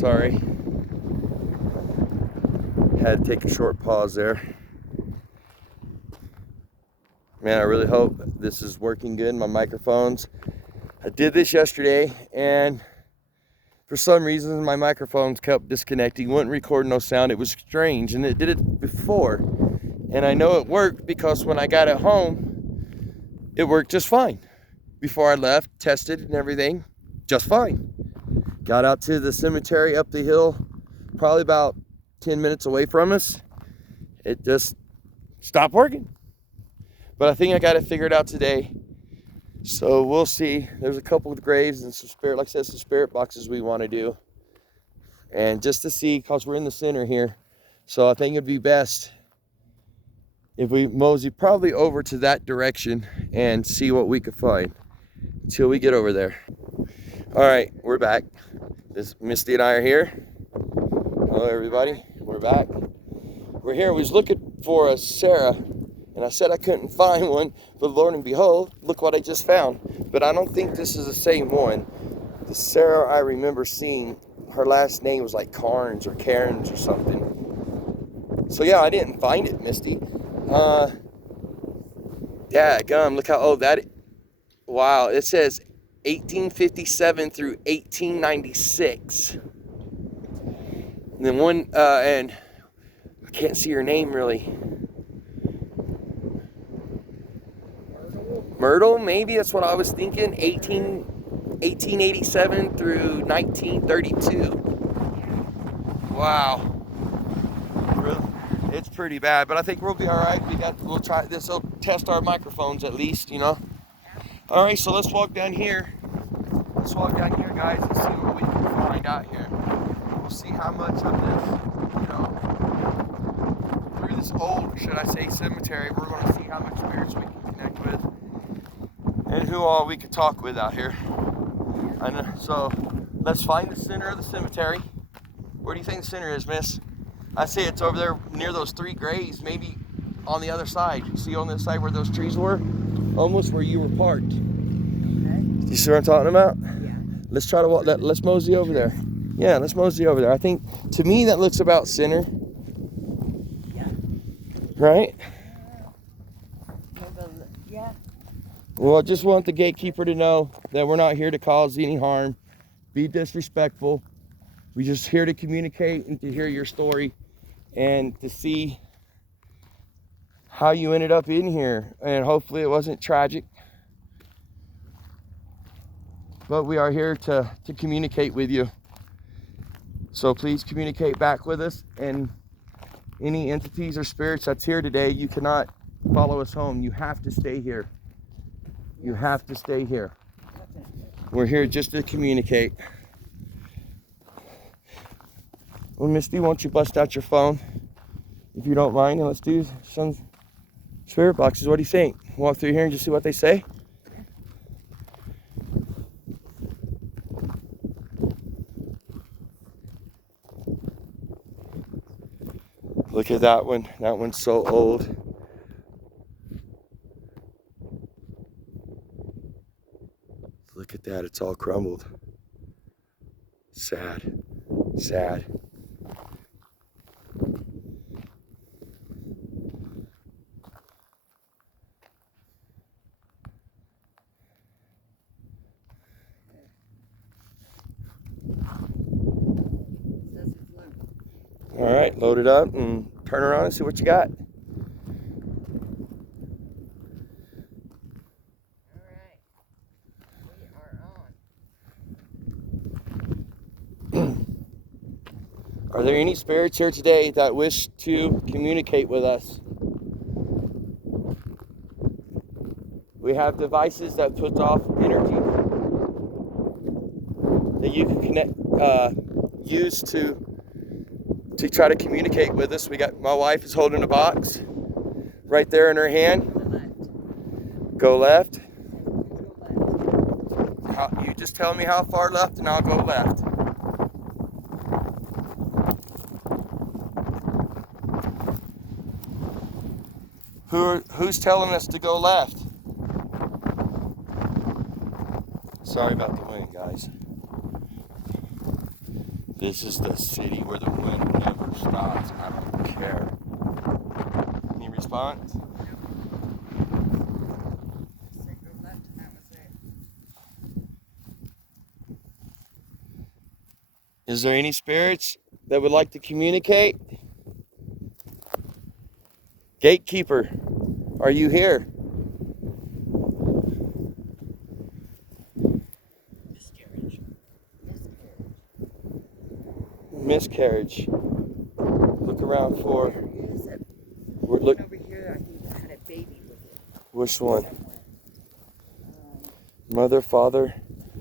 Sorry. Had to take a short pause there. Man, I really hope this is working good, my microphones. I did this yesterday, and for some reason my microphones kept disconnecting, wouldn't record no sound. It was strange, and it did it before. And I know it worked because when I got it home, it worked just fine. Before I left, tested and everything, just fine. Got out to the cemetery up the hill, probably about 10 minutes away from us. It just stopped working. But I think I got it figured out today. So we'll see. There's a couple of graves and some spirit, like I said, some spirit boxes we want to do. And just to see, because we're in the center here. So I think it'd be best if we mosey probably over to that direction and see what we could find until we get over there. All right, we're back. Misty and I are here. Hello, everybody. We're back. We're here. We was looking for a Sarah. And I said I couldn't find one, but Lord and behold, look what I just found. But I don't think this is the same one. The Sarah I remember seeing, her last name was like Carnes or Cairns or something. So yeah, I didn't find it, Misty. Yeah, gum, look how old that is. Wow, it says 1857 through 1896. And then one, and I can't see her name really. Myrtle, maybe that's what I was thinking. 1887 through 1932. Wow. Really? It's pretty bad, but I think we'll be all right. We'll try this. We'll test our microphones at least, you know. All right, so let's walk down here. Let's walk down here, guys, and see what we can find out here. We'll see how much of this, you know, through this old, should I say, cemetery, we're going to see how much spirits we can connect with. And who all we could talk with out here. And so let's find the center of the cemetery. Where do you think the center is, miss? I say it's over there near those three graves, maybe on the other side. See on the side where those trees were? Almost where you were parked. Okay. You see what I'm talking about? Yeah. Let's try to walk that. Let's mosey over there. Yeah, let's mosey over there. I think, to me, that looks about center. Yeah. Right? Yeah. Well, I just want the gatekeeper to know that we're not here to cause any harm, be disrespectful. We're just here to communicate and to hear your story and to see how you ended up in here. And hopefully it wasn't tragic. But we are here to communicate with you. So please communicate back with us. And any entities or spirits that's here today, you cannot follow us home. You have to stay here. You have to stay here. We're here just to communicate. Well, Misty, why don't you bust out your phone, if you don't mind, and let's do some spirit boxes. What do you think? Walk through here and just see what they say? Look at that one. That one's so old. Look at that, it's all crumbled. Sad, sad. All right, load it up and turn around and see what you got. Are there any spirits here today that wish to communicate with us? We have devices that put off energy that you can use to try to communicate with us. My wife is holding a box right there in her hand. Go left. You just tell me how far left and I'll go left. Who's telling us to go left? Sorry about the wind, guys. This is the city where the wind never stops. I don't care. Any response? Is there any spirits that would like to communicate? Gatekeeper, are you here? Miscarriage. Look around for. We're look over here. I think I had a baby with it. Which one? Mother, father.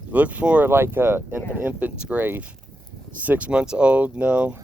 Look for like an infant's grave. 6 months old. No.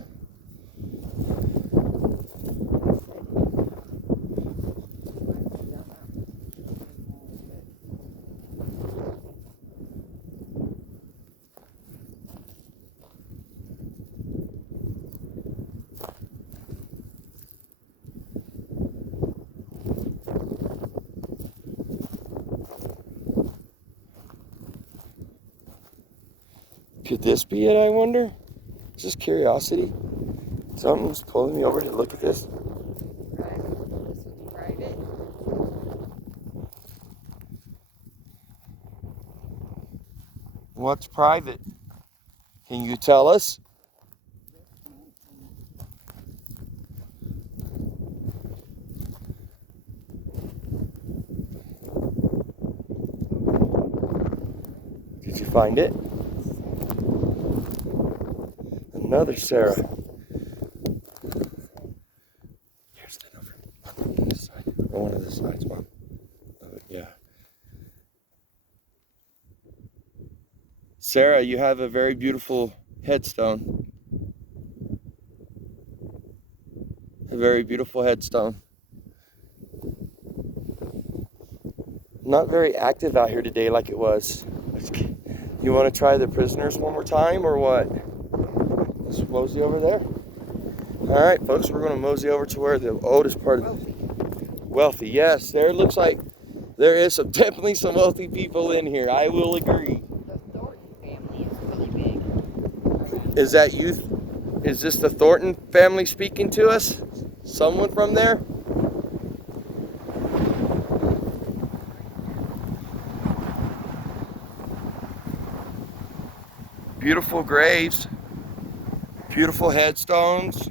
Could this be it, I wonder? Just curiosity. Something's pulling me over to look at this. Private. This one's private. What's private? Can you tell us? Did you find it? Another Sarah. Here, stand over. On this side. Or one of the sides, Mom. Oh, yeah. Sarah, you have a very beautiful headstone. A very beautiful headstone. Not very active out here today like it was. You want to try the prisoners one more time or what? Let's mosey over there. All right, folks, we're going to mosey over to where the oldest part of wealthy. Yes, there looks like there is definitely some wealthy people in here. I will agree. The Thornton family is really big. Is that you? Is this the Thornton family speaking to us? Someone from there? Beautiful graves. Beautiful headstones.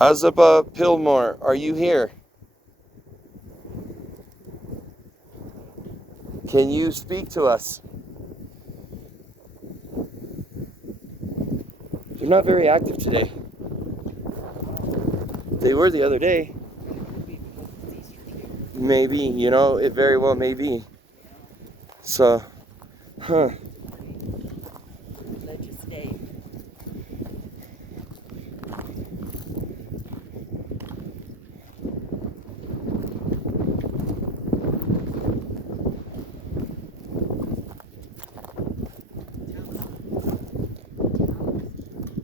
Azaba Pillmore, are you here? Can you speak to us? They're not very active today. They were the other day. Maybe, you know, it very well may be. So, huh. Religious day.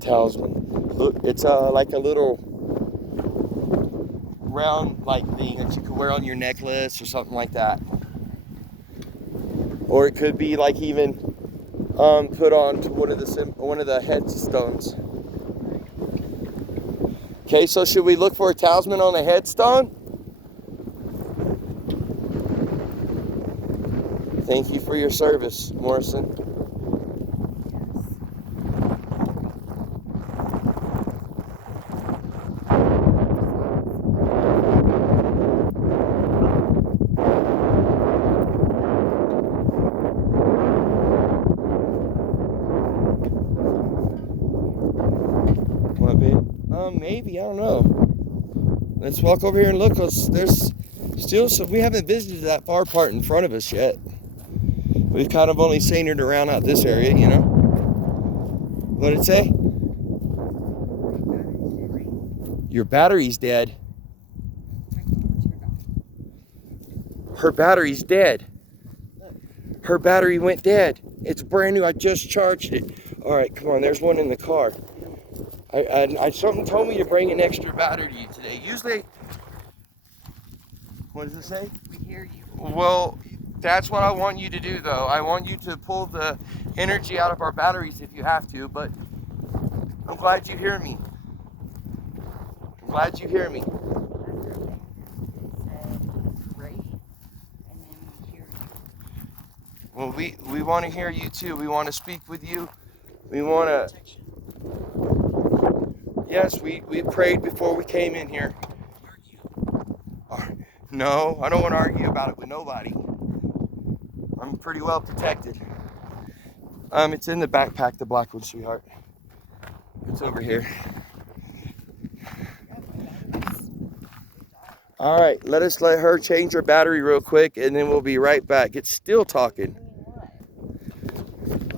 Talisman. Look, it's like a little round like thing that you could wear on your necklace or something like that. Or it could be like even put on to one of the headstones. Okay, so should we look for a talisman on a headstone? Thank you for your service, Morrison. Maybe, I don't know. Let's walk over here and look. There's still some. We haven't visited that far part in front of us yet. We've kind of only sauntered around out this area, you know. What'd it say? Your battery's dead. Her battery's dead. Her battery went dead. It's brand new. I just charged it. All right, come on. There's one in the car. Something told me to bring an extra battery to you today. Usually, What does it say? We hear you. Well, that's what I want you to do, though. I want you to pull the energy out of our batteries if you have to, but I'm glad you hear me. I'm glad you hear me. It said great, and then we hear you. Well, we want to hear you too. We want to speak with you. We want to. Yes, we prayed before we came in here. No, I don't want to argue about it with nobody. I'm pretty well protected. It's in the backpack, the black one, sweetheart. It's over here. All right, let her change her battery real quick, and then we'll be right back. It's still talking.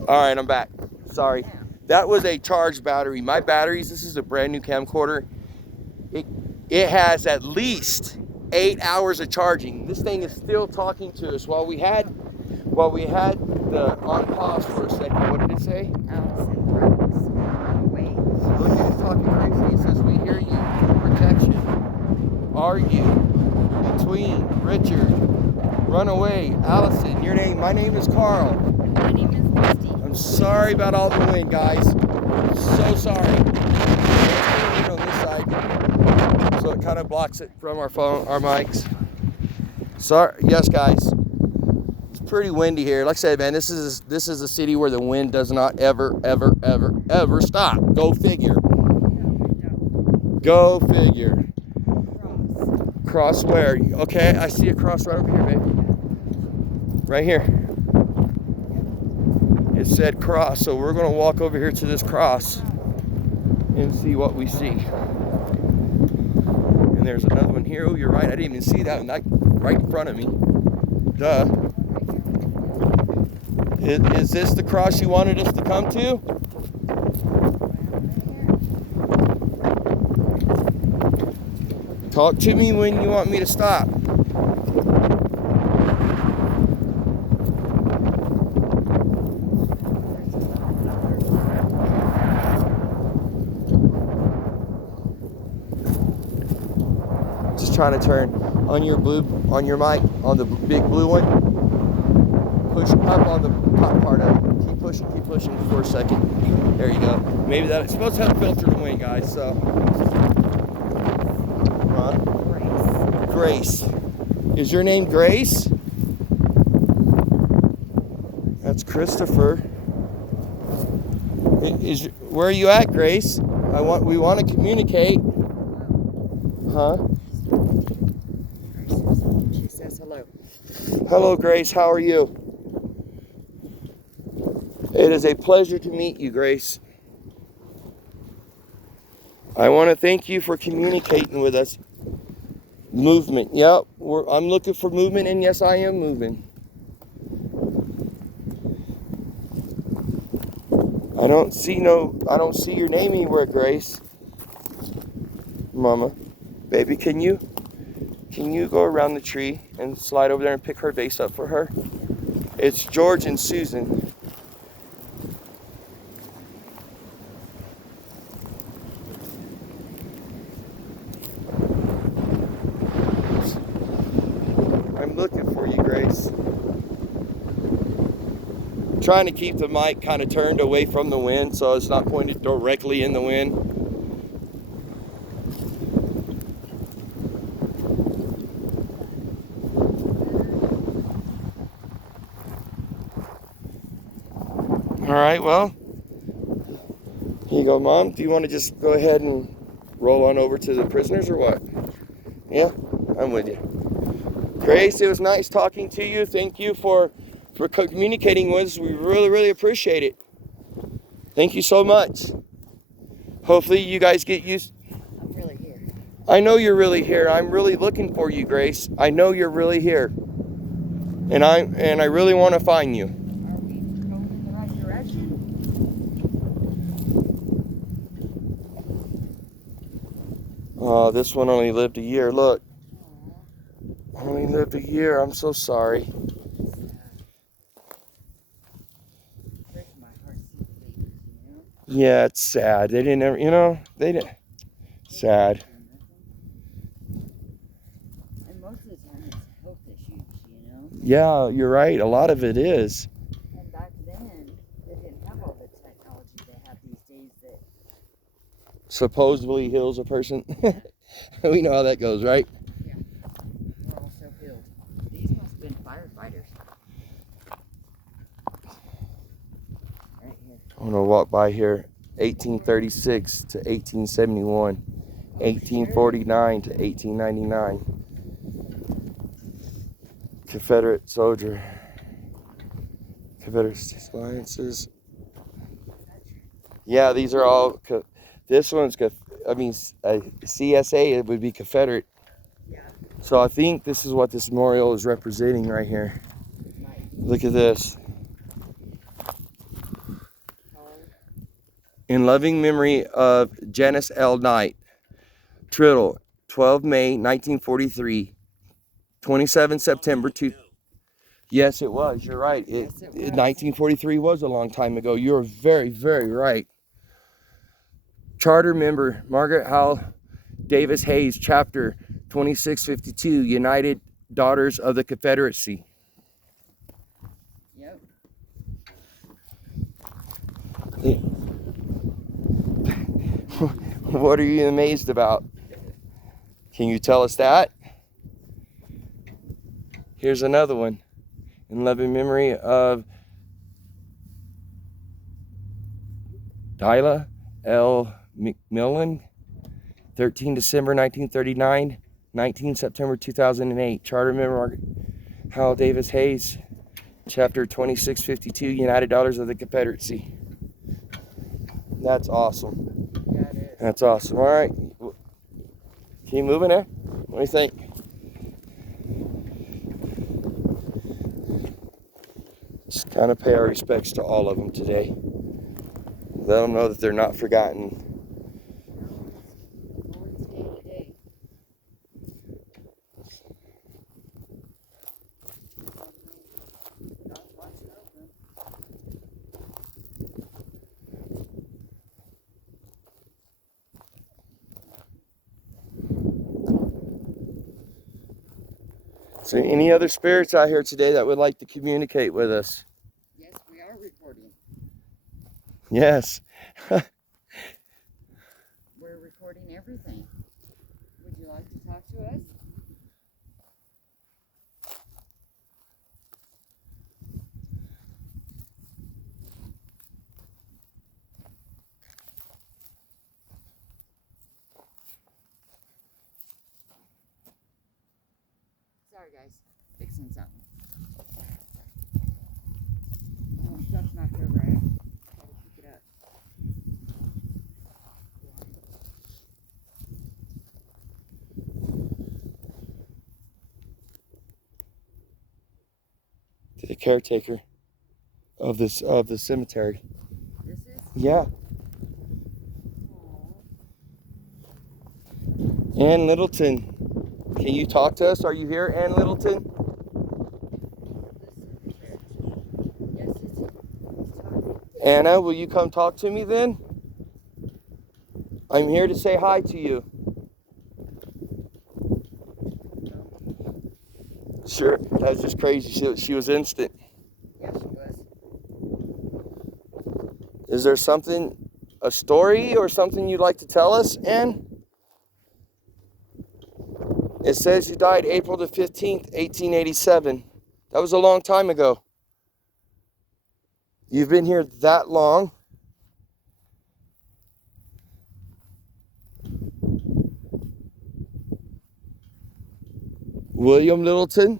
All right, I'm back. Sorry. That was a charged battery. My batteries, this is a brand new camcorder. It has at least 8 hours of charging. This thing is still talking to us. While we had the on pause for a second, what did it say? Allison Rose. Wait. Look, it's talking crazy. It says, we hear you. Protection. Are you? Between. Richard. Run away. Allison, your name. My name is Carl. My name is Misty. I'm sorry about all the wind, guys. I'm so sorry. It's on this side, so it kind of blocks it from our mics. Sorry, yes, guys. It's pretty windy here. Like I said, man, this is a city where the wind does not ever stop. Go figure. Go figure. Cross where? Okay, I see a cross right over here, babe. Right here. It said cross, so we're going to walk over here to this cross and see what we see. And there's another one here. Oh, you're right. I didn't even see that one. That right in front of me. Duh. Is this the cross you wanted us to come to? Talk to me when you want me to stop. Just trying to turn on your mic, on the big blue one. Push up on the top part of it. Keep pushing for a second. There you go. Maybe it's supposed to have a filter to win, guys, so. Huh? Grace. Is your name Grace? That's Christopher. Where are you at, Grace? We want to communicate. Huh? She says hello. Hello, Grace. How are you? It is a pleasure to meet you, Grace. I want to thank you for communicating with us. Movement. Yep. I'm looking for movement, and yes, I am moving. I don't see your name anywhere, Grace. Mama. Baby, can you go around the tree and slide over there and pick her vase up for her? It's George and Susan. I'm looking for you, Grace. I'm trying to keep the mic kind of turned away from the wind so it's not pointed directly in the wind. All right, well, here you go, Mom. Do you want to just go ahead and roll on over to the prisoners or what? Yeah, I'm with you. Grace, it was nice talking to you. Thank you for communicating with us. We really appreciate it. Thank you so much. Hopefully you guys get used. I'm really here. I know you're really here. I'm really looking for you, Grace. I know you're really here. And I really want to find you. Are we going in the right direction? Oh, this one only lived a year. Look. Only lived a year. I'm so sorry. Breaks my heart to see the babies, you know? Yeah, it's sad. They didn't ever, they didn't. Sad. And most of the time it's health issues, you know? Yeah, you're right. A lot of it is. And back then, they didn't have all the technology they have these days that... Supposedly heals a person. We know how that goes, right? Yeah. We're all so healed. These must have been firefighters. Right here. I'm gonna walk by here. 1836 to 1871. 1849 to 1899. Confederate soldier. Confederate alliances. Yeah, these are all. This one's, CSA. It would be Confederate. Yeah. So I think this is what this memorial is representing right here. Look at this. In loving memory of Janice L. Knight, Triddle, 12 May 1943, 27 September 2. Yes, it was. You're right. Yes, it was. 1943 was a long time ago. You're very, very right. Charter member Margaret Howell Davis Hayes, Chapter 2652, United Daughters of the Confederacy. Yep. What are you amazed about? Can you tell us that? Here's another one. In loving memory of Dyla L. McMillan, 13 December 1939, 19 September 2008. Charter member Howell Davis Hayes, Chapter 2652, United Daughters of the Confederacy. That's awesome. Yeah, it is. That's awesome. All right. Keep moving there. What do you think? Just kind of pay our respects to all of them today. Let them know that they're not forgotten. So any other spirits out here today that would like to communicate with us? Yes, we are recording. Yes. We're recording everything. Would you like to talk to us? Sorry guys, fixing something. Oh, stuff's knocked over. I gotta pick it up. To the caretaker of the cemetery. This is? Yeah. Aww. Ann Littleton. Can you talk to us? Are you here, Ann Littleton? Yes, it's talking. Anna, will you come talk to me then? I'm here to say hi to you. Sure, that was just crazy. She was instant. Yes, she was. Is there something, a story or something you'd like to tell us, Ann? It says you died April the 15th, 1887. That was a long time ago. You've been here that long? William Littleton?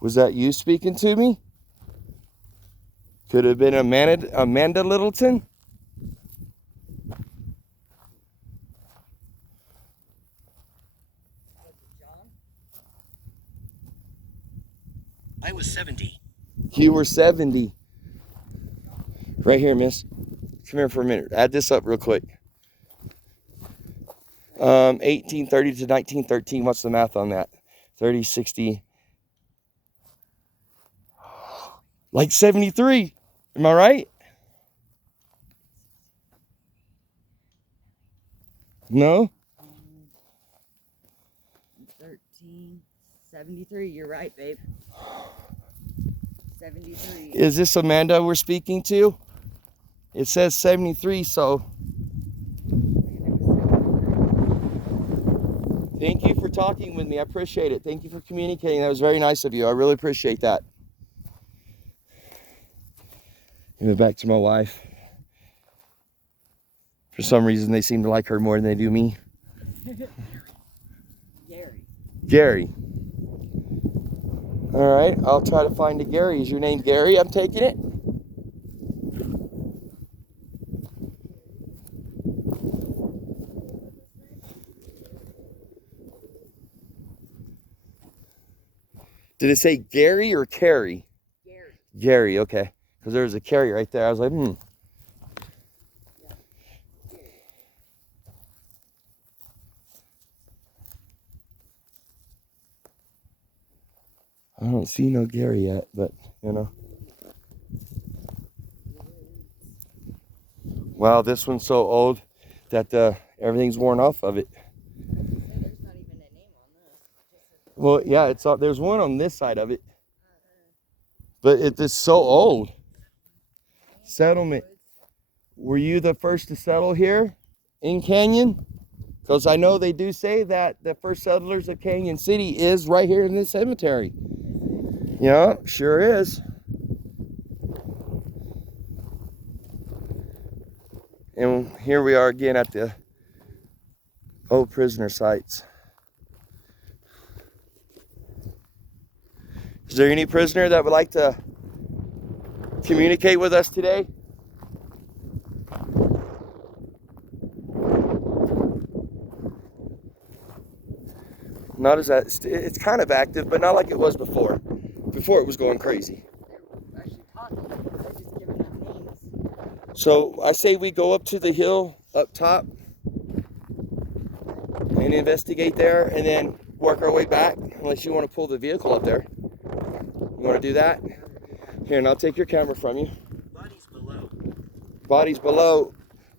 Was that you speaking to me? Could have been Amanda Littleton? I was 70. You were 70. Right here, miss. Come here for a minute. Add this up real quick. 1830 to 1913. What's the math on that? 30, 60. Like 73. Am I right? No? 1373. You're right, babe. 73. Is this Amanda we're speaking to? It says 73, so thank you for talking with me. I appreciate it. Thank you for communicating. That was very nice of you. I really appreciate that. Give it back to my wife. For some reason, they seem to like her more than they do me. Gary. Gary. All right, I'll try to find a Gary. Is your name Gary? I'm taking it. Did it say Gary or Carrie? Gary. Gary, okay. Because there was a Carrie right there. I was like, I don't see no Gary yet, but you know. Wow, this one's so old that everything's worn off of it. There's not even a name on this. Well, yeah, it's there's one on this side of it, but it's so old. Settlement. Were you the first to settle here in Canyon? Because I know they do say that the first settlers of Canyon City is right here in this cemetery. Yeah, sure is. And here we are again at the old prisoner sites. Is there any prisoner that would like to communicate with us today? Not as that, it's kind of active, but not like it was before. Before it was going crazy. They're actually talking. They're just giving them names. So I say we go up to the hill up top and investigate there and then work our way back, unless you want to pull the vehicle up there. You want to do that? Here, and I'll take your camera from you. Bodies below. Bodies below.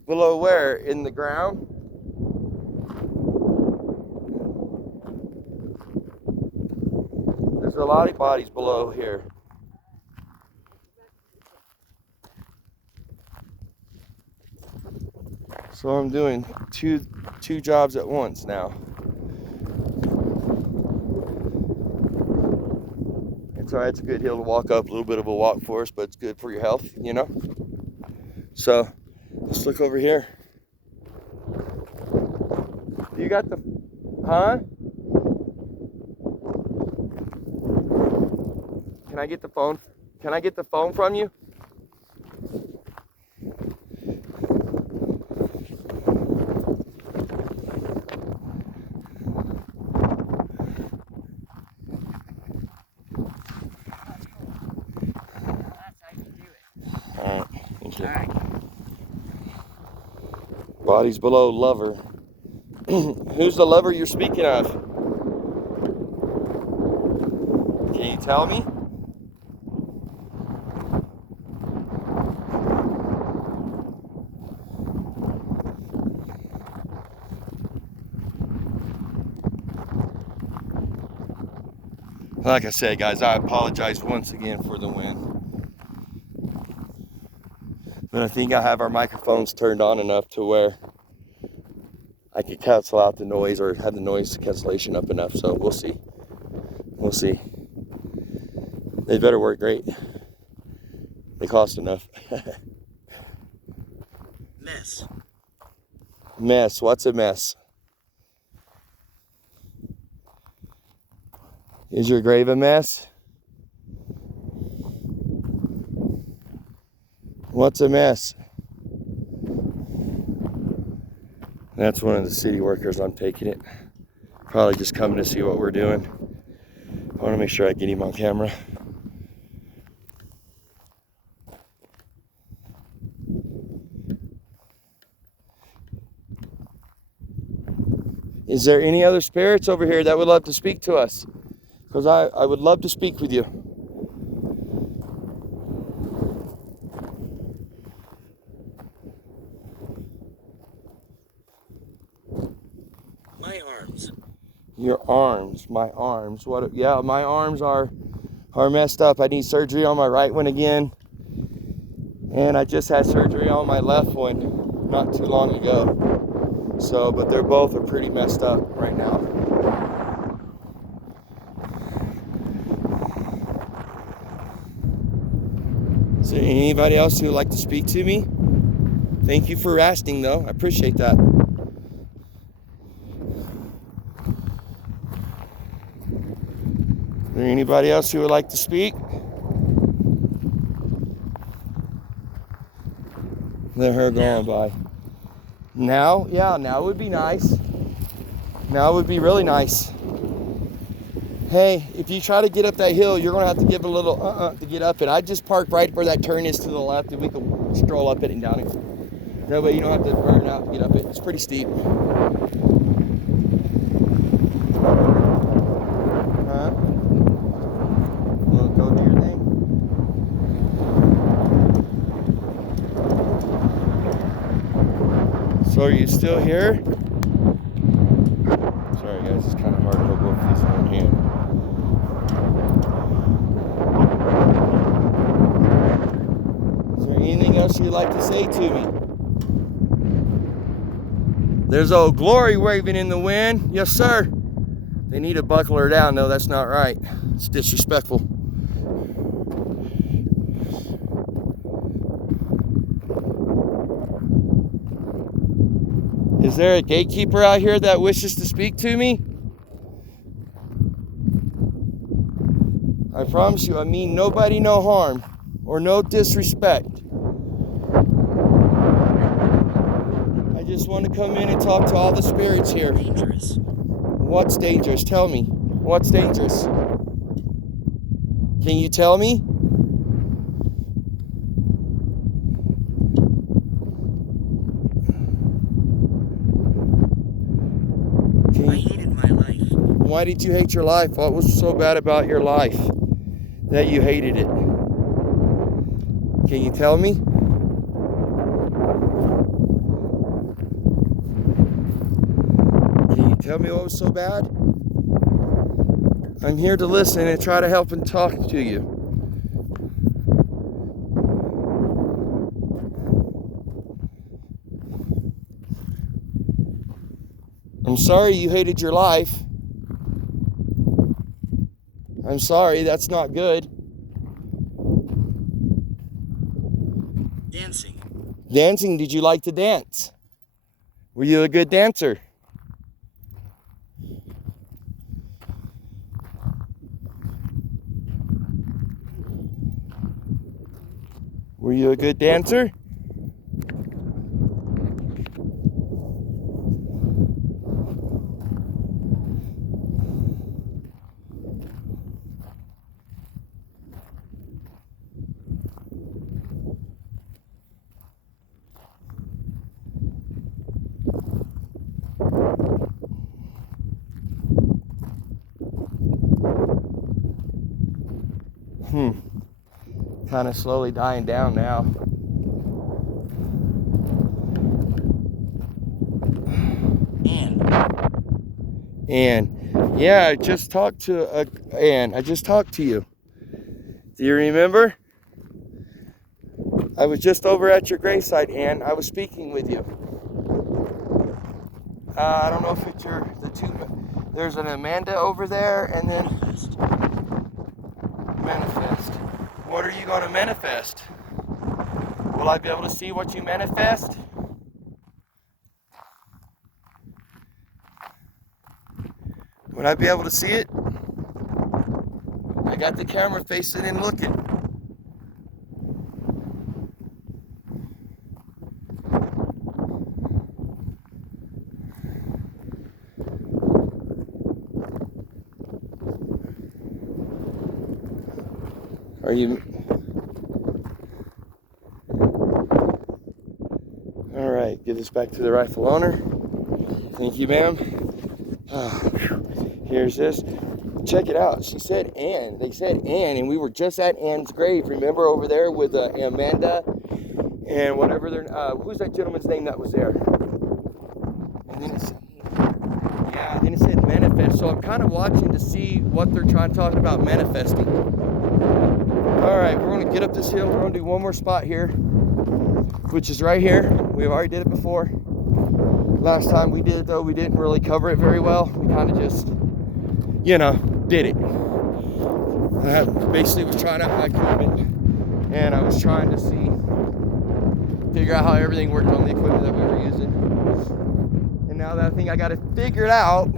Below where? In the ground? There's a lot of bodies below here. So I'm doing two jobs at once now. It's alright, it's a good hill to walk up, a little bit of a walk for us, but it's good for your health, you know? So let's look over here. You got the, huh? Can I get the phone? Can I get the phone from you? Alright, thank you. Bodies below lover. Who's the lover you're speaking of? Can you tell me? Like I said, guys, I apologize once again for the wind. But I think I have our microphones turned on enough to where I could cancel out the noise or have the noise cancellation up enough. So we'll see. We'll see. They better work great. They cost enough. Mess. Mess. What's a mess? Is your grave a mess? What's a mess? That's one of the city workers. I'm taking it. Probably just coming to see what we're doing. I want to make sure I get him on camera. Is there any other spirits over here that would love to speak to us? Because I would love to speak with you. My arms. Your arms, my arms. What? Yeah, my arms are messed up. I need surgery on my right one again. And I just had surgery on my left one not too long ago. So, but they're both are pretty messed up right now. Is there anybody else who would like to speak to me? Thank you for asking, though. I appreciate that. Is there anybody else who would like to speak? Let her going by. Now? Yeah, now would be nice. Now would be really nice. Hey, if you try to get up that hill, you're going to have to give a little to get up it. I just parked right where that turn is to the left, and we can stroll up it and down it. That way you don't have to burn out to get up it. It's pretty steep. Go do your thing. So are you still here? Sorry guys, it's kind of hard to hold both of these in one hand. Is there anything else you'd like to say to me? There's old Glory waving in the wind. Yes, sir. They need to buckle her down, though. That's not right. It's disrespectful. Is there a gatekeeper out here that wishes to speak to me? I promise you, I mean nobody no harm or no disrespect. I just want to come in and talk to all the spirits here. Dangerous. What's dangerous? Tell me. What's dangerous? Can you tell me? I hated my life. Why did you hate your life? What was so bad about your life that you hated it? Can you tell me? Can you tell me what was so bad? I'm here to listen and try to help and talk to you. I'm sorry you hated your life. I'm sorry, that's not good. Dancing. Dancing, did you like to dance? Were you a good dancer? Were you a good dancer? Kind of slowly dying down now. And yeah, I just talked to Ann. I just talked to you. Do you remember? I was just over at your gravesite, Ann. I was speaking with you. I don't know if it's the two. There's an Amanda over there, and then manifest. What are you going to manifest? Will I be able to see what you manifest? Would I be able to see it? I got the camera facing and looking. Are you? All right, give this back to the rightful owner. Thank you, ma'am. Here's this. Check it out. She said Ann. They said Ann, and we were just at Ann's grave. Remember over there with Amanda and whatever their who's that gentleman's name that was there? And then it's yeah. manifest. So I'm kind of watching to see what they're talking about manifesting. All right, we're gonna get up this hill. We're gonna do one more spot here, which is right here. We've already did it before. Last time we did it though, we didn't really cover it very well. We kind of just, you know, did it. I basically was trying out my equipment, and I was trying to figure out how everything worked on the equipment that we were using. And now that I think I got it figured out,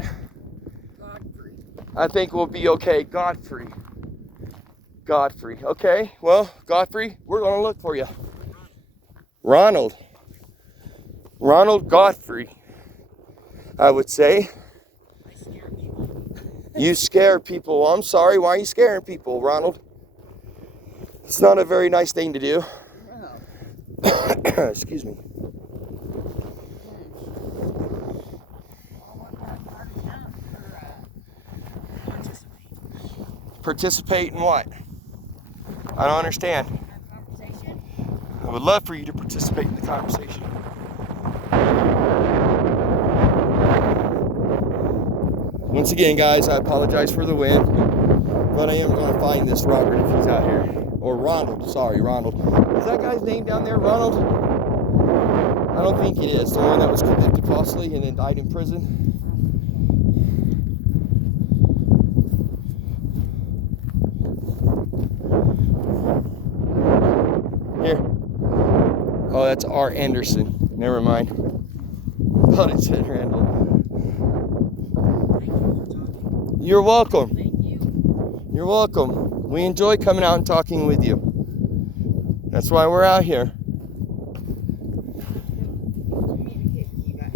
I think we'll be okay. Godfrey. Okay, well, Godfrey, we're gonna look for you. Ronald Godfrey, I would say. I scare people. You scare people. Well, I'm sorry. Why are you scaring people, Ronald? It's not a very nice thing to do. No. Excuse me. Participate in what? I don't understand. Conversation? I would love for you to participate in the conversation. Once again, guys, I apologize for the wind, but I am going to find this Robert if he's out here. Or Ronald, sorry, Ronald. Is that guy's name down there, Ronald? I don't think it is. The one that was convicted falsely and then died in prison. Here. Oh, that's R. Anderson. Never mind. Thought it said Randall. You're welcome. Thank you. You're welcome. We enjoy coming out and talking with you. That's why we're out here. Communicate with you guys.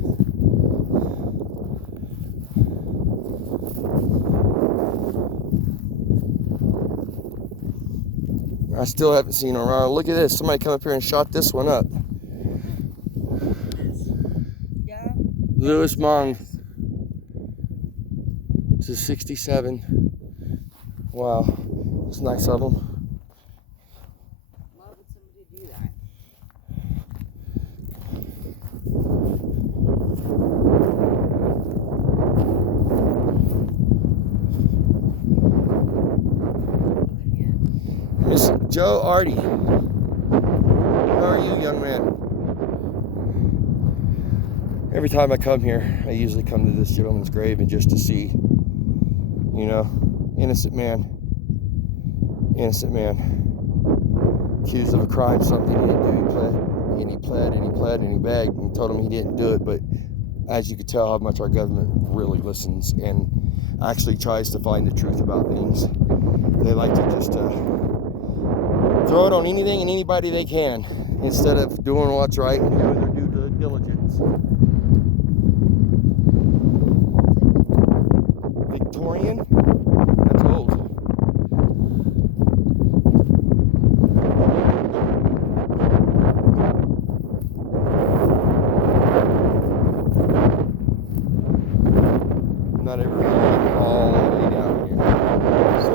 I still haven't seen Aurora. Look at this. Somebody come up here and shot this one up. Yeah. Louis Mong. To 67. Wow. It's nice of them. Why would somebody do that? Miss Joe Artie. How are you, young man? Every time I come here, I usually come to this gentleman's grave and just to see, you know, innocent man, accused of a crime, something he didn't do. He pled and he begged and told him he didn't do it. But as you could tell how much our government really listens and actually tries to find the truth about things. They like to just throw it on anything and anybody they can instead of doing what's right and doing their due diligence. Victorian? That's old. Not everybody all the way down here. So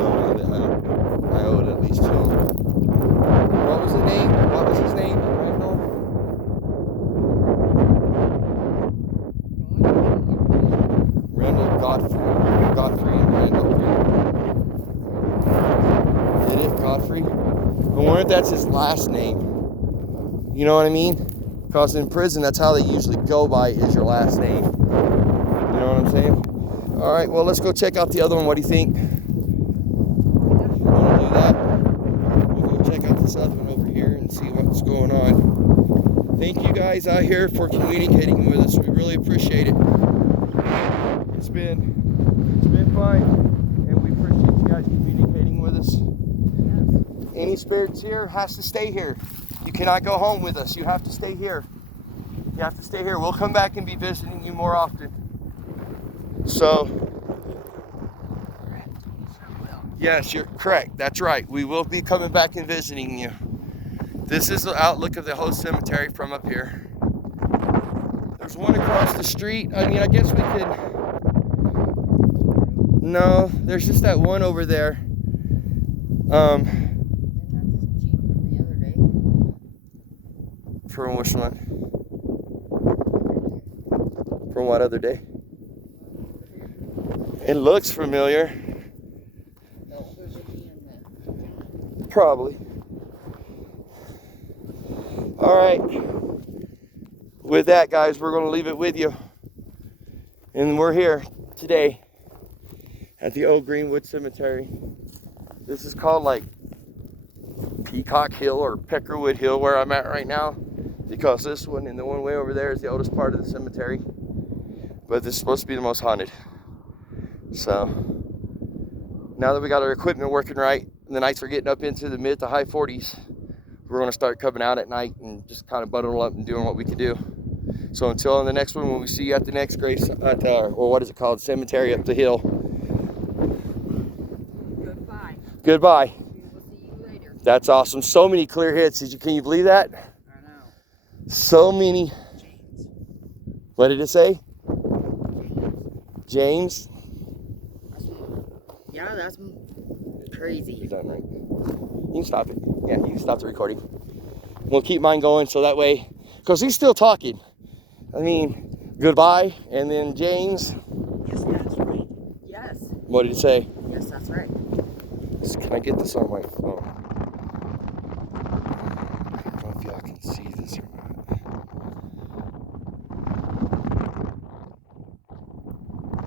I owe it at least to him. What was the name? What was his name? Randall? Randall Godfrey and Randall. Did it? Godfrey? I wonder if that's his last name. You know what I mean? Because in prison, that's how they usually go by, is your last name. You know what I'm saying? All right, well, let's go check out the other one. What do you think? You want to do that? We'll go check out this other one over here and see what's going on. Thank you guys out here for communicating with us. We really appreciate it. It's been fun, and we appreciate you guys communicating with us. Any spirits here has to stay here. You cannot go home with us. You have to stay here. You have to stay here. We'll come back and be visiting you more often. So, yes, you're correct. That's right. We will be coming back and visiting you. This is the outlook of the whole cemetery from up here. There's one across the street. I mean, I guess we could... No, there's just that one over there. Isn't that this Jeep from the other day? From which one? From what other day? It looks familiar. The older lady and the Probably. All right. With that, guys, we're going to leave it with you. And we're here today at the old Greenwood Cemetery. This is called like Peacock Hill or Peckerwood Hill where I'm at right now, because this one and the one way over there is the oldest part of the cemetery. But this is supposed to be the most haunted. So now that we got our equipment working right, and the nights are getting up into the mid to high 40s, we're going to start coming out at night and just kind of bundling up and doing what we can do. So until on the next one, when we see you at the next grace, at or what is it called, cemetery up the hill. goodbye. Goodbye. We will see you later. That's awesome. So many clear hits. Can you believe that? I know. So many. James. What did it say? James? Yeah, that's crazy. You're done, right? You can stop it. Yeah, you can stop the recording. We'll keep mine going so that way, because he's still talking. I mean, goodbye, and then James. Yes, that's right. Yes. What did it say? Yes, that's right. Can I get this on my phone? I don't know if y'all can see this or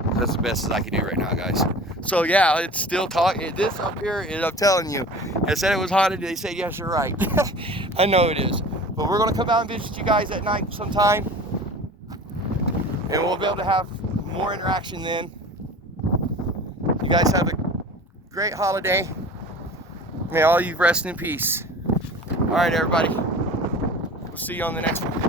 not. That's the best as I can do right now, guys. So yeah, it's still talking. This up here, I'm telling you, I said it was haunted. They said, yes, you're right. I know it is. But we're going to come out and visit you guys at night sometime. And we'll be able to have more interaction then. You guys have a great holiday. May all you rest in peace. All right, everybody. We'll see you on the next one.